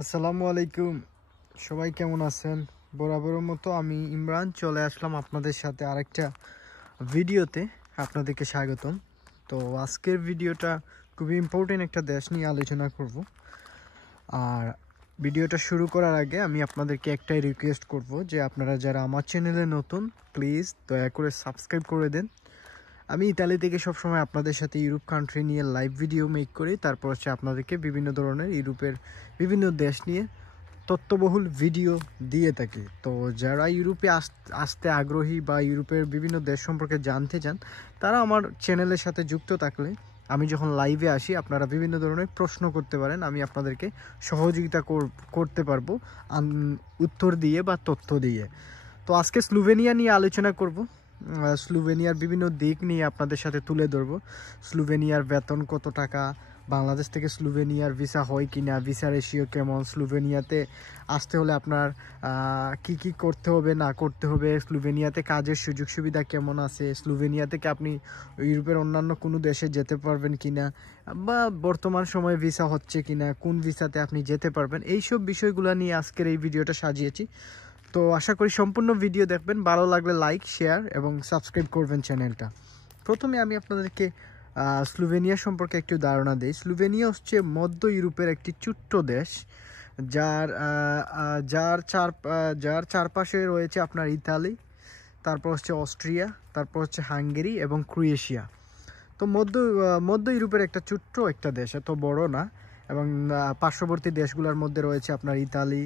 আসসালামু আলাইকুম। সবাই কেমন আছেন? বরাবরের মতো আমি ইমরান চলে আসলাম আপনাদের সাথে আরেকটা ভিডিওতে। আপনাদেরকে স্বাগতম। তো আজকের ভিডিওটা খুবই ইম্পর্টেন্ট একটা দেশ নিয়ে আলোচনা করব। আর ভিডিওটা শুরু করার আগে আমি আপনাদেরকে একটাই রিকোয়েস্ট করব যে আপনারা যারা আমার চ্যানেলে নতুন, প্লিজ দয়া করে সাবস্ক্রাইব করে দেন। আমি ইতালি থেকে সবসময় আপনাদের সাথে ইউরোপ কান্ট্রি নিয়ে লাইভ ভিডিও মেক করি। তারপর আপনাদেরকে বিভিন্ন ধরনের ইউরোপের বিভিন্ন দেশ নিয়ে তথ্যবহুল ভিডিও দিয়ে থাকি। তো যারা ইউরোপে আসতে আগ্রহী বা ইউরোপের বিভিন্ন দেশ সম্পর্কে জানতে চান, তারা আমার চ্যানেলের সাথে যুক্ত থাকলে আমি যখন লাইভে আসি আপনারা বিভিন্ন ধরনের প্রশ্ন করতে পারেন। আমি আপনাদেরকে সহযোগিতা করতে পারবো উত্তর দিয়ে বা তথ্য দিয়ে। তো আজকে স্লোভেনিয়া নিয়ে আলোচনা করব। স্লোভেনিয়ার বিভিন্ন দিক নিয়ে আপনাদের সাথে তুলে ধরবো। স্লোভেনিয়ার বেতন কত টাকা, বাংলাদেশ থেকে স্লোভেনিয়ার ভিসা হয় কি না, ভিসা রেশিও কেমন, স্লোভেনিয়াতে আসতে হলে আপনার কি কি করতে হবে না করতে হবে, স্লোভেনিয়াতে কাজের সুযোগ সুবিধা কেমন আছে, স্লোভেনিয়া থেকে আপনি ইউরোপের অন্যান্য কোনো দেশে যেতে পারবেন কি না, বা বর্তমান সময়ে ভিসা হচ্ছে কি না, কোন ভিসাতে আপনি যেতে পারবেন, এইসব বিষয়গুলো নিয়ে আজকের এই ভিডিওটা সাজিয়েছি। তো আশা করি সম্পূর্ণ ভিডিও দেখবেন। ভালো লাগলে লাইক, শেয়ার এবং সাবস্ক্রাইব করবেন চ্যানেলটা। প্রথমে আমি আপনাদেরকে স্লোভেনিয়া সম্পর্কে একটু ধারণা দিই। স্লোভেনিয়া হচ্ছে মধ্য ইউরোপের একটি ছোট্ট দেশ, যার যার চারপাশে রয়েছে আপনার ইতালি, তারপর হচ্ছে অস্ট্রিয়া, তারপর হচ্ছে হাঙ্গেরি এবং ক্রোয়েশিয়া। তো মধ্য ইউরোপের একটা ছোট্ট একটা দেশ, এত বড় না। এবং পার্শ্ববর্তী দেশগুলোর মধ্যে রয়েছে আপনার ইতালি,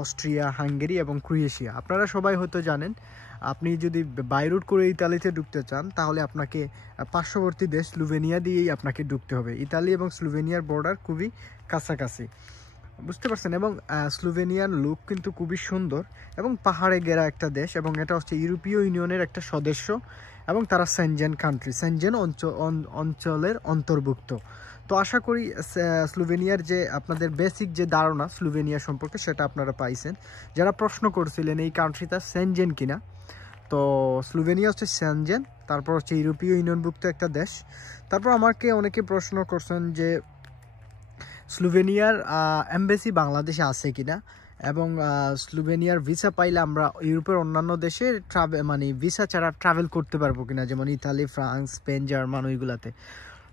অস্ট্রিয়া, হাঙ্গেরি এবং ক্রোয়েশিয়া। আপনারা সবাই হয়তো জানেন, আপনি যদি বাই রুট করে ইতালিতে ঢুকতে চান তাহলে আপনাকে পার্শ্ববর্তী দেশ স্লোভেনিয়া দিয়েই আপনাকে ঢুকতে হবে। ইতালি এবং স্লোভেনিয়ার বর্ডার খুবই কাছাকাছি, বুঝতে পারছেন। এবং স্লোভেনিয়ার লুক কিন্তু খুবই সুন্দর এবং পাহাড়ে ঘেরা একটা দেশ, এবং এটা হচ্ছে ইউরোপীয় ইউনিয়নের একটা সদস্য, এবং তারা সেনজেন কান্ট্রি, সেনজেন অঞ্চলের অন্তর্ভুক্ত। তো আশা করি স্লোভেনিয়ার যে আপনাদের বেসিক যে ধারণা স্লোভেনিয়া সম্পর্কে সেটা আপনারা পাইছেন। যারা প্রশ্ন করছিলেন এই কান্ট্রিটা সেনজেন কিনা, তো স্লোভেনিয়া হচ্ছে সেনজেন, তারপর হচ্ছে ইউরোপীয় ইউনিয়নভুক্ত একটা দেশ। তারপর আমাকে অনেকে প্রশ্ন করছেন যে স্লোভেনিয়ার এমবেসি বাংলাদেশে আছে কিনা, এবং স্লোভেনিয়ার ভিসা পাইলে আমরা ইউরোপের অন্যান্য দেশে ভিসা ছাড়া ট্রাভেল করতে পারবো কিনা, যেমন ইতালি, ফ্রান্স, স্পেন, জার্মান, ওইগুলাতে।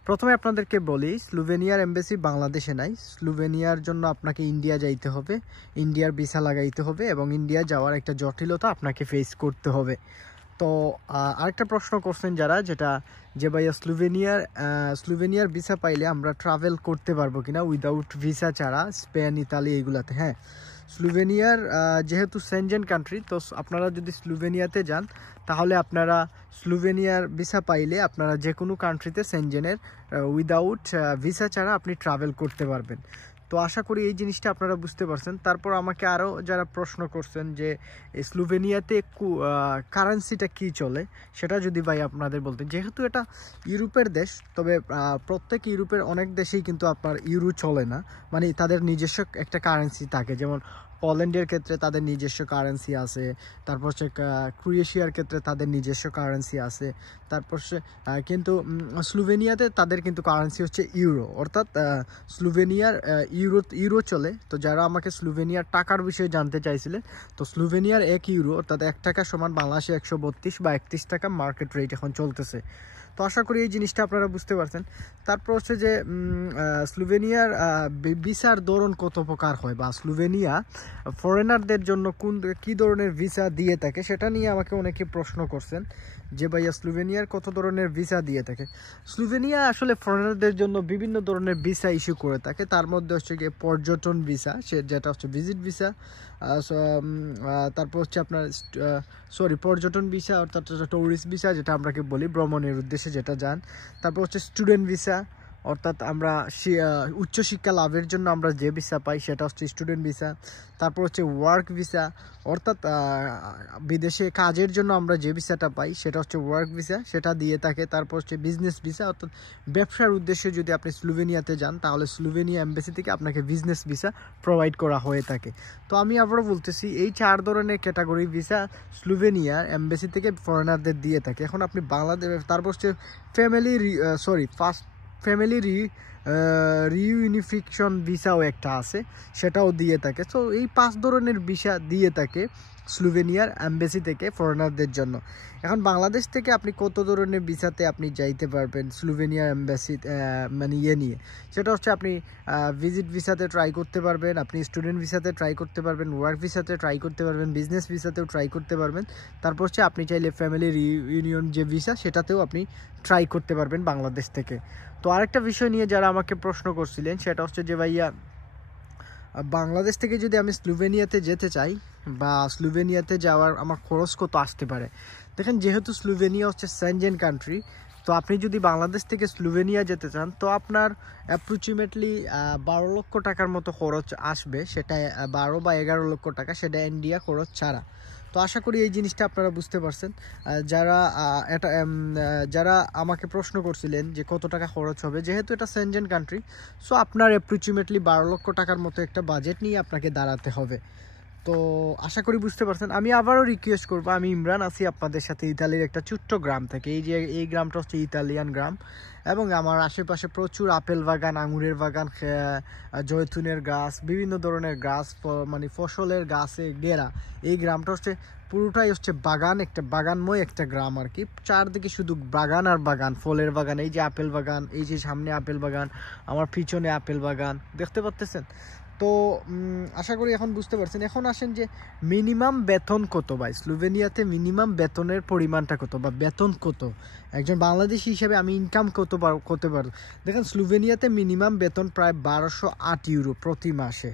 প্রথমে আপনাদেরকে বলি, স্লোভেনিয়ার এমবেসি বাংলাদেশে নাই। স্লোভেনিয়ার জন্য আপনাকে ইন্ডিয়া যাইতে হবে, ইন্ডিয়ার ভিসা লাগাইতে হবে, এবং ইন্ডিয়া যাওয়ার একটা জটিলতা আপনাকে ফেস করতে হবে। তো আরেকটা প্রশ্ন করছেন যারা, যে ভাইয়া স্লোভেনিয়ার ভিসা পাইলে আমরা ট্রাভেল করতে পারবো কিনা উইদাউট ভিসা ছাড়া স্পেন, ইতালি এইগুলাতে। হ্যাঁ, স্লোভেনিয়ার যেহেতু সেনজেন কান্ট্রি, তো আপনারা যদি স্লোভেনিয়াতে যান তাহলে আপনারা স্লোভেনিয়ার ভিসা পাইলে আপনারা যে কোনো কান্ট্রিতে সেনজেনের উইদাউট ভিসা ছাড়া আপনি ট্রাভেল করতে পারবেন। তো আশা করি এই জিনিসটা আপনারা বুঝতে পারছেন। তারপর আমাকে আরও যারা প্রশ্ন করছেন যে স্লোভেনিয়াতে কারেন্সিটা কি চলে, সেটা যদি ভাই আপনাদের বলতেন। যেহেতু এটা ইউরোপের দেশ, তবে প্রত্যেক ইউরোপের অনেক দেশেই কিন্তু আপনার ইউরো চলে না, মানে তাদের নিজস্ব একটা কারেন্সি থাকে। যেমন পোল্যান্ডের ক্ষেত্রে তাদের নিজস্ব কারেন্সি আছে, তারপর হচ্ছে ক্রোয়েশিয়ার ক্ষেত্রে তাদের নিজস্ব কারেন্সি আছে, তারপর কিন্তু স্লোভেনিয়াতে তাদের কিন্তু কারেন্সি হচ্ছে ইউরো, অর্থাৎ স্লোভেনিয়ার ইউরো চলে। তো যারা আমাকে স্লোভেনিয়ার টাকার বিষয়ে জানতে চাইছিলেন, তো স্লোভেনিয়ার 1 ইউরো অর্থাৎ 1 টাকা সমান বাংলাদেশে 132 বা 31 টাকা মার্কেট রেট এখন চলতেছে। তো আশা করি এই জিনিসটা আপনারা বুঝতে পারছেন। তারপর হচ্ছে যে স্লোভেনিয়ার ভিসার ধরন কত প্রকার হয়, বা স্লোভেনিয়া ফরেনারদের জন্য কী ধরনের ভিসা দিয়ে থাকে, সেটা নিয়ে আমাকে অনেকে প্রশ্ন করছেন যে ভাইয়া স্লোভেনিয়ার কত ধরনের ভিসা দিয়ে থাকে। স্লোভেনিয়া আসলে ফরেনারদের জন্য বিভিন্ন ধরনের ভিসা ইস্যু করে থাকে। তার মধ্যে হচ্ছে গিয়ে পর্যটন ভিসা, যেটা হচ্ছে ভিজিট ভিসা, তারপর হচ্ছে আপনার পর্যটন ভিসা অর্থাৎ ট্যুরিস্ট ভিসা, যেটা আমরাকে বলি ভ্রমণের উদ্দেশ্যে যেটা যান। তারপর হচ্ছে স্টুডেন্ট ভিসা, অর্থাৎ আমরা উচ্চশিক্ষা লাভের জন্য আমরা যে ভিসা পাই সেটা হচ্ছে স্টুডেন্ট ভিসা। তারপর হচ্ছে ওয়ার্ক ভিসা, অর্থাৎ বিদেশে কাজের জন্য আমরা যে ভিসাটা পাই সেটা হচ্ছে ওয়ার্ক ভিসা, সেটা দিয়ে থাকে। তারপর হচ্ছে বিজনেস ভিসা, অর্থাৎ ব্যবসার উদ্দেশ্যে যদি আপনি স্লোভেনিয়াতে যান তাহলে স্লোভেনিয়া এমবেসি থেকে আপনাকে বিজনেস ভিসা প্রোভাইড করা হয়ে থাকে। তো আমি আবারও বলতেছি, এই 4 ধরনের ক্যাটাগরি ভিসা স্লোভেনিয়ার এমবেসি থেকে ফরেনারদের দিয়ে থাকে। এখন আপনি বাংলাদেশ, তারপর হচ্ছে ফ্যামিলি রিইউনিফিকেশন ভিসাও একটা আছে, সেটাও দিয়ে থাকে। সো এই 5 ধরনের ভিসা দিয়ে থাকে স্লোভেনিয়ার এমবাসি থেকে ফরেনারদের জন্য। এখন বাংলাদেশ থেকে আপনি কত ধরনের ভিসাতে আপনি যাইতে পারবেন স্লোভেনিয়ার এমবাসি মানে নিয়ে, সেটা হচ্ছে আপনি ভিজিট ভিসাতে ট্রাই করতে পারবেন, আপনি স্টুডেন্ট ভিসাতে ট্রাই করতে পারবেন, ওয়ার্ক ভিসাতে ট্রাই করতে পারবেন, বিজনেস ভিসাতেও ট্রাই করতে পারবেন। তারপর হচ্ছে আপনি চাইলে ফ্যামিলি রিইউনিয়ন যে ভিসা সেটাতেও আপনি ট্রাই করতে পারবেন বাংলাদেশ থেকে। তো আরেকটা বিষয় নিয়ে যারা আমাকে প্রশ্ন করছিলেন সেটা হচ্ছে যে ভাইয়া বাংলাদেশ থেকে যদি আমি স্লোভেনিয়াতে যেতে চাই বা স্লোভেনিয়াতে যাওয়ার আমার খরচ কত আসতে পারে। দেখেন, যেহেতু স্লোভেনিয়া হচ্ছে সেনজেন কান্ট্রি, তো আপনি যদি বাংলাদেশ থেকে স্লোভেনিয়া যেতে চান তো আপনার অ্যাপ্রক্সিমেটলি 12 লক্ষ টাকার মতো খরচ আসবে। সেটা 12 বা 11 লক্ষ টাকা, সেটা ইন্ডিয়া খরচ ছাড়া। তো আশা করি এই জিনিসটা আপনারা বুঝতে পারছেন। যারা আমাকে প্রশ্ন করছিলেন যে কত টাকা খরচ হবে, যেহেতু এটা সেনজেন কান্ট্রি, সো আপনার অ্যাপ্রক্সিমেটলি 12 লক্ষ টাকার মতো একটা বাজেট নিয়ে আপনাকে দাঁড়াতে হবে। তো আশা করি বুঝতে পারছেন। আমি আবারও রিকোয়েস্ট করবো, আমি ইমরান আছি আপনাদের সাথে ইতালির একটা ছোট্ট গ্রাম থেকে। এই গ্রামটা হচ্ছে ইতালিয়ান গ্রাম, এবং আমার আশেপাশে প্রচুর আপেল বাগান, আঙুরের বাগান, জয়তুনের গাছ, বিভিন্ন ধরনের গাছ, মানে ফসলের গাছে ঘেরা এই গ্রামটা হচ্ছে পুরোটাই হচ্ছে বাগান, একটা বাগানময় একটা গ্রাম আর কি। চারদিকে শুধু বাগান আর বাগান, ফলের বাগান। এই যে আপেল বাগান, এই যে সামনে আপেল বাগান, আমার পিছনে আপেল বাগান, দেখতে পাচ্ছেন। তো আশা করি এখন বুঝতে পারছেন। এখন আসেন যে মিনিমাম বেতন কত ভাই স্লোভেনিয়াতে, মিনিমাম বেতনের পরিমাণটা কত বা বেতন কত একজন বাংলাদেশি হিসেবে আমি ইনকাম করতে পারবো। দেখেন, স্লোভেনিয়াতে মিনিমাম বেতন প্রায় 1208 ইউরো প্রতি মাসে।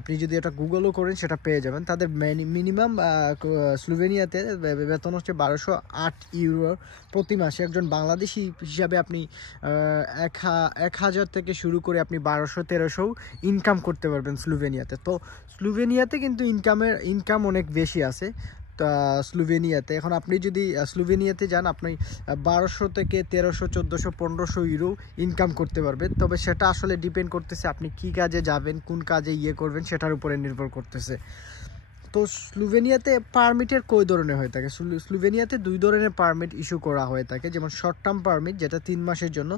আপনি যদি এটা গুগলও করেন সেটা পেয়ে যাবেন। তাদের মিনিমাম স্লোভেনিয়াতে বেতন হচ্ছে 1208 ইউরো প্রতি মাসে। একজন বাংলাদেশি হিসাবে আপনি 1000 থেকে শুরু করে আপনি 1200-1300 ইনকাম করতে পারবেন স্লোভেনিয়াতে। তো স্লোভেনিয়াতে কিন্তু ইনকাম অনেক বেশি আছে স্লোভেনিয়াতে। এখন আপনি যদি স্লোভেনিয়াতে যান, আপনি 1200 থেকে 1300, 1400, 1500 ইউরো ইনকাম করতে পারবেন। তবে সেটা আসলে ডিপেন্ড করতেছে আপনি কি কাজে যাবেন, কোন কাজে করবেন, সেটার উপরে নির্ভর করতেছে। তো স্লোভেনিয়াতে পারমিটের কই ধরনের হয়ে থাকে? স্লোভেনিয়াতে 2 ধরনের পারমিট ইস্যু করা হয়ে থাকে, যেমন শর্ট টার্ম পারমিট যেটা 3 মাসের জন্য,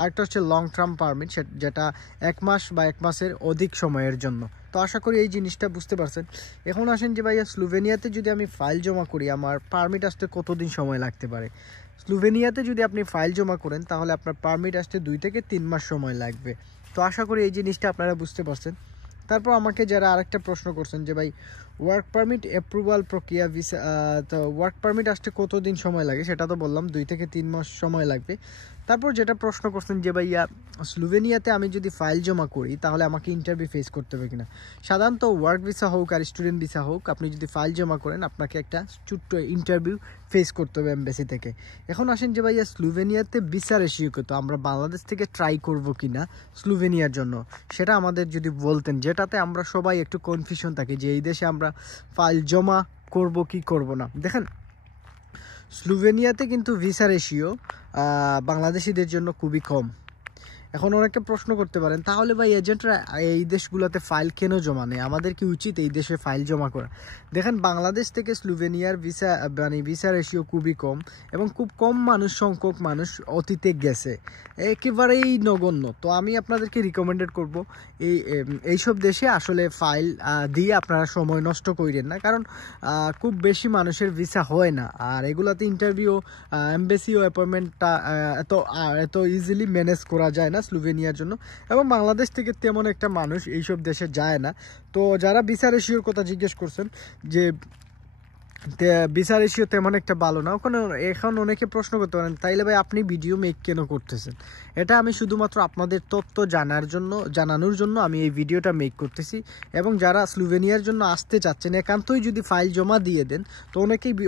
আরেকটা হচ্ছে লং টার্ম পারমিট যেটা 1 মাস বা 1 মাসের অধিক সময়ের জন্য। তো আশা করি এই জিনিসটা বুঝতে পারছেন। এখন আসেন যে ভাইয়া স্লোভেনিয়াতে যদি আমি ফাইল জমা করি, আমার পারমিট আসতে কতদিন সময় লাগতে পারে? স্লোভেনিয়াতে যদি আপনি ফাইল জমা করেন তাহলে আপনার পারমিট আসতে 2 থেকে 3 মাস সময় লাগবে। তো আশা করি এই জিনিসটা আপনারা বুঝতে পারছেন। তারপর আমাকে যারা আরেকটা প্রশ্ন করছেন যে ভাই ওয়ার্ক পারমিট অ্যাপ্রুভাল প্রক্রিয়া ভিসা, তো ওয়ার্ক পারমিট আসতে কতদিন সময় লাগে, সেটা তো বললাম 2 থেকে 3 মাস সময় লাগবে। তারপর যেটা প্রশ্ন করছেন যে ভাইয়া স্লোভেনিয়াতে আমি যদি ফাইল জমা করি তাহলে আমাকে ইন্টারভিউ ফেস করতে হবে কিনা। সাধারণত ওয়ার্ক ভিসা হোক আর স্টুডেন্ট ভিসা হোক, আপনি যদি ফাইল জমা করেন আপনাকে একটা ছোট্ট ইন্টারভিউ ফেস করতে হবে এমবাসি থেকে। এখন আসেন যে ভাইয়া স্লোভেনিয়াতে ভিসা রেশিও কত, আমরা বাংলাদেশ থেকে ট্রাই করব কিনা স্লোভেনিয়ার জন্য, সেটা আমাদের যদি বলতেন, যেটাতে আমরা সবাই একটু কনফিউশন থাকি যে এই দেশে আমরা ফাইল জমা করব কি করব না। দেখেন, স্লোভেনিয়াতে কিন্তু ভিসা রেশিও বাংলাদেশিদের জন্য খুবই কম। এখন অনেকে প্রশ্ন করতে পারেন, তাহলে ভাই এজেন্টরা এই দেশগুলোতে ফাইল কেন জমা নেয়, আমাদের কি উচিত এই দেশে ফাইল জমা করা? দেখেন, বাংলাদেশ থেকে স্লোভেনিয়ার ভিসা রেশিও খুবই কম, এবং খুব কম সংখ্যক মানুষ অতীতে গেছে, একেবারেই নগণ্য। তো আমি আপনাদেরকে রিকমেন্ডেড করব এইসব দেশে আসলে ফাইল দিয়ে আপনারা সময় নষ্ট করেন না, কারণ খুব বেশি মানুষের ভিসা হয় না, আর এগুলাতে ইন্টারভিউ, এমবাসি ও অ্যাপয়েন্টমেন্টটা এত ইজিলি ম্যানেজ করা যায় না স্লোভেনিয়ার জন্য। এবং বাংলাদেশ থেকে তেমন একটা মানুষ এইসব দেশে যায় না। তো যারা ভিসা রেশিওর কথা জিজ্ঞেস করছেন যে ভিসা রেশিও তেমন একটা ভালো না ওখানে, এখন অনেকে প্রশ্ন করতে পারেন তাইলে ভাই আপনি ভিডিও মেক কেন করতেছেন? এটা আমি শুধুমাত্র আপনাদের তথ্য জানানোর জন্য আমি এই ভিডিওটা মেক করতেছি। এবং যারা স্লোভেনিয়ার জন্য আসতে চাচ্ছেন, একান্তই যদি ফাইল জমা দিয়ে দেন, তো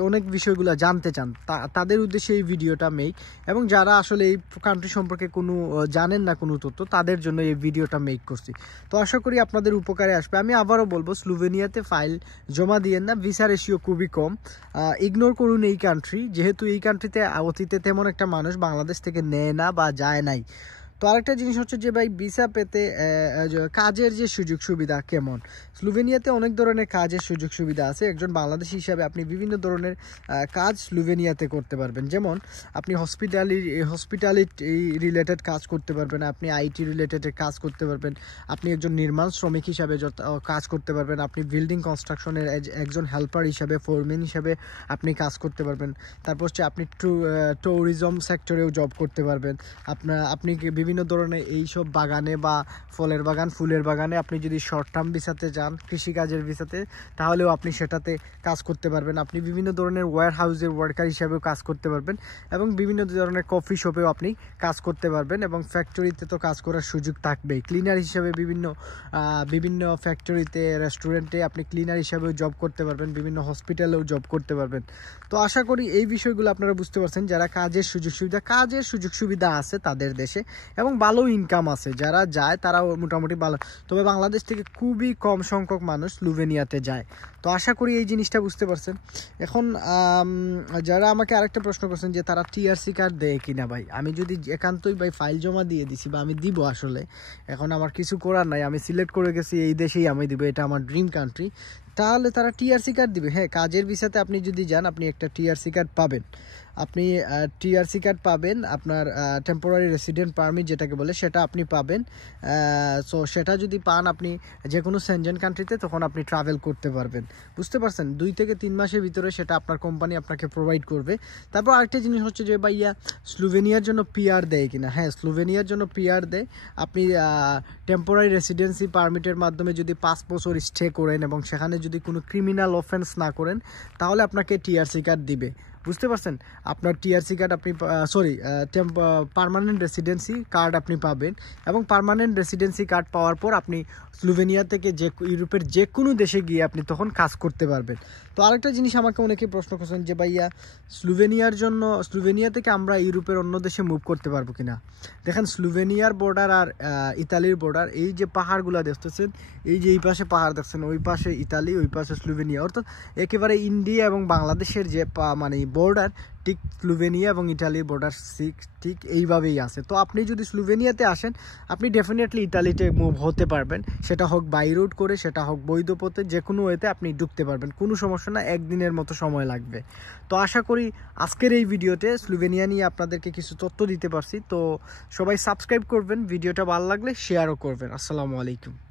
অনেক বিষয়গুলো জানতে চান, তাদের উদ্দেশ্যে এই ভিডিওটা মেক। এবং যারা আসলে এই কান্ট্রি সম্পর্কে কোনো জানেন না কোনো তথ্য, তাদের জন্য এই ভিডিওটা মেক করছি। তো আশা করি আপনাদের উপকারে আসবে। আমি আবারও বলবো, স্লোভেনিয়াতে ফাইল জমা দিয়েন না, ভিসা রেশিও খুবই কম। ইগনোর করুন এই কান্ট্রি, যেহেতু এই কান্ট্রিতে অতীতে তেমন একটা মানুষ বাংলাদেশ থেকে নেয় না বা যায় নাই। তো আরেকটা জিনিস হচ্ছে যে ভাই ভিসা পেতে কাজের যে সুযোগ সুবিধা কেমন। স্লোভেনিয়াতে অনেক ধরনের কাজের সুযোগ সুবিধা আছে। একজন বাংলাদেশি হিসাবে আপনি বিভিন্ন ধরনের কাজ স্লোভেনিয়াতে করতে পারবেন। যেমন আপনি হসপিটালিটি রিলেটেড কাজ করতে পারবেন, আপনি আইটি রিলেটেড কাজ করতে পারবেন, আপনি একজন নির্মাণ শ্রমিক হিসাবে কাজ করতে পারবেন, আপনি বিল্ডিং কনস্ট্রাকশনের একজন হেল্পার হিসাবে, ফোরম্যান হিসাবে আপনি কাজ করতে পারবেন। তারপর হচ্ছে আপনি ট্যুরিজম সেক্টরেও জব করতে পারবেন। আপনি বিভিন্ন ধরনের এইসব বাগানে বা ফলের বাগান, ফুলের বাগানে আপনি যদি শর্ট টার্ম ভিসাতে যান, কৃষিকাজের ভিসাতে, তাহলেও আপনি সেটাতে কাজ করতে পারবেন। আপনি বিভিন্ন ধরনের ওয়্যার হাউসের ওয়ার্কার হিসাবেও কাজ করতে পারবেন এবং বিভিন্ন ধরনের কফি শপেও আপনি কাজ করতে পারবেন এবং ফ্যাক্টরিতে তো কাজ করার সুযোগ থাকবেই। ক্লিনার হিসাবে বিভিন্ন ফ্যাক্টরিতে, রেস্টুরেন্টে আপনি ক্লিনার হিসাবেও জব করতে পারবেন, বিভিন্ন হসপিটালেও জব করতে পারবেন। তো আশা করি এই বিষয়গুলো আপনারা বুঝতে পারছেন। যারা কাজের সুযোগ সুবিধা আছে তাদের দেশে এবং ভালো ইনকাম আছে, যারা যায় তারাও মোটামুটি ভালো। তবে বাংলাদেশ থেকে খুবই কম সংখ্যক মানুষ স্লোভেনিয়াতে যায়। তো আশা করি এই জিনিসটা বুঝতে পারছেন। এখন যারা আমাকে আরেকটা প্রশ্ন করছেন যে তারা টিআরসি কার্ড দেয় কিনা। ভাই আমি যদি একান্তই ভাই ফাইল জমা দিয়ে দিছি বা আমি দিব, আসলে এখন আমার কিছু করার নাই, আমি সিলেক্ট করে গেছি এই দেশেই আমি দিব, এটা আমার ড্রিম কান্ট্রি, তাহলে তারা টিআরসি কার্ড দিবে। হ্যাঁ, কাজের ভিসাতে আপনি যদি যান আপনি একটা টিআরসি কার্ড পাবেন। আপনি টিআরসি কার্ড পাবেন, আপনার টেম্পোরারি রেসিডেন্ট পারমিট যেটাকে বলে সেটা আপনি পাবেন। সো সেটা যদি পান আপনি যে কোনো সেনজেন কান্ট্রিতে, তখন আপনি ট্রাভেল করতে পারবেন। বুঝতে পারছেন, 2 থেকে 3 মাসের ভিতরে সেটা আপনার কোম্পানি আপনাকে প্রোভাইড করবে। তারপর আরেকটা জিনিস হচ্ছে যে ভাইয়া স্লোভেনিয়ার জন্য পিআর দেয় কিনা। হ্যাঁ, স্লোভেনিয়ার জন্য পিআর দেয়। আপনি টেম্পোরারি রেসিডেন্সি পারমিটের মাধ্যমে যদি 5 বছর স্টে করেন এবং সেখানে যদি কোনো ক্রিমিনাল অফেন্স না করেন, তাহলে আপনাকে টিআরসি কার্ড দিবে। বুঝতে পারছেন, আপনার টিআরসি কার্ড আপনি পার্মানেন্ট রেসিডেন্সি কার্ড আপনি পাবেন এবং পার্মানেন্ট রেসিডেন্সি কার্ড পাওয়ার পর আপনি স্লোভেনিয়া থেকে ইউরোপের যে কোনো দেশে গিয়ে আপনি তখন কাজ করতে পারবেন। তো আরেকটা জিনিস আমাকে অনেকে প্রশ্ন করছেন যে ভাইয়া স্লোভেনিয়া থেকে আমরা ইউরোপের অন্য দেশে মুভ করতে পারবো কিনা। দেখেন, স্লোভেনিয়ার বর্ডার আর ইতালির বর্ডার, এই যে পাহাড়গুলো দেখতেছেন, এই যে এই পাশে পাহাড় দেখছেন, ওই পাশে ইতালি, ওই পাশে স্লোভেনিয়া, অর্থাৎ একেবারে ইন্ডিয়া এবং বাংলাদেশের যে মানে বর্ডার, ঠিক স্লোভেনিয়া এবং ইটালির বর্ডার ঠিক এইভাবেই আছে। তো আপনি যদি স্লোভেনিয়াতে আসেন, আপনি ডেফিনেটলি ইতালিতে মুভ হতে পারবেন, সেটা হোক বাই রোড করে, সেটা হোক বৈধ পথে, যে কোনো ওয়েতে আপনি ঢুকতে পারবেন, কোনো সমস্যা না, 1 দিনের মতো সময় লাগবে। তো আশা করি আজকের এই ভিডিওতে স্লোভেনিয়া নিয়ে আপনাদেরকে কিছু তথ্য দিতে পারছি। তো সবাই সাবস্ক্রাইব করবেন, ভিডিওটা ভালো লাগলে শেয়ারও করবেন। আসসালামু আলাইকুম।